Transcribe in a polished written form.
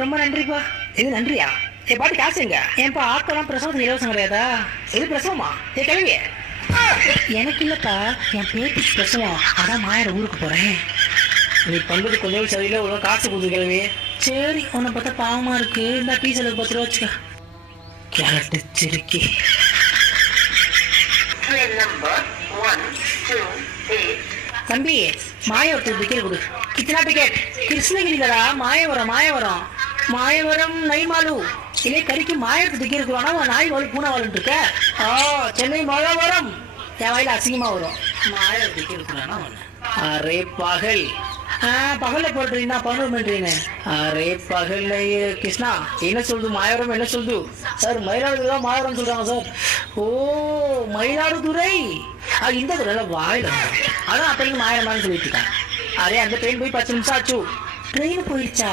ரொம்ப நன்றிப்பா. இது நன்றியா? என் பாட்டு காசு எங்க? ஏன்பா ஆட்டோலாம் பிரசவத்துக்கு இலவசம் கிடையாதா? இது பிரசவமா? என் கிளவி எனக்கு இல்லப்பா, என் பேத்திக்கு பிரசவம். அதான் மாயிர ஊருக்கு போறேன். நீ பண்றது கொஞ்சம் சரியில்லை. ஒரு காசு கொடுத்து கிளவி. சரி, உன்னை பார்த்தா பாவமா இருக்கு. இந்த பீஸில் 10 ரூபா வச்சுக்க. கேரட்டு சிரிக்கி. தம்பி, மாயவரத்துக்கு டிக்கெட் கொடு. கித்தனா டிக்கெட்? கிருஷ்ணகிரிலடா, மாயவரம். மாயவரம் நைமாலு இல்லை கறிக்கு மாயவரத்து டிக்கெட் இருக்குவானா? நாய் வாழு பூனை வாழுன்னு இருக்க. சென்னை மாயவரம். என் வாயில அசிங்கமா வரும். மாயவரத்து டிக்கெட் இருக்குவானா? அரே பகல். பகல்ல போட்டுறீங்கன்னா 11 பண்ணுறீங்க. அரே பகல் கிருஷ்ணா என்ன சொல்லுது? மாயவரம் என்ன சொல்லுது? சார் மயிலாடுதுறை தான் மாயவரம் சொல்றாங்க சார். ஓ மயிலாடுதுறை. இந்த துறையில வாயில அதான் அப்ப மாயவரமானு சொல்லிட்டு இருக்காங்க. அரே அந்த ட்ரெயின் போய் 10 நிமிஷம் ஆச்சு. ட்ரெயின் போயிடுச்சா?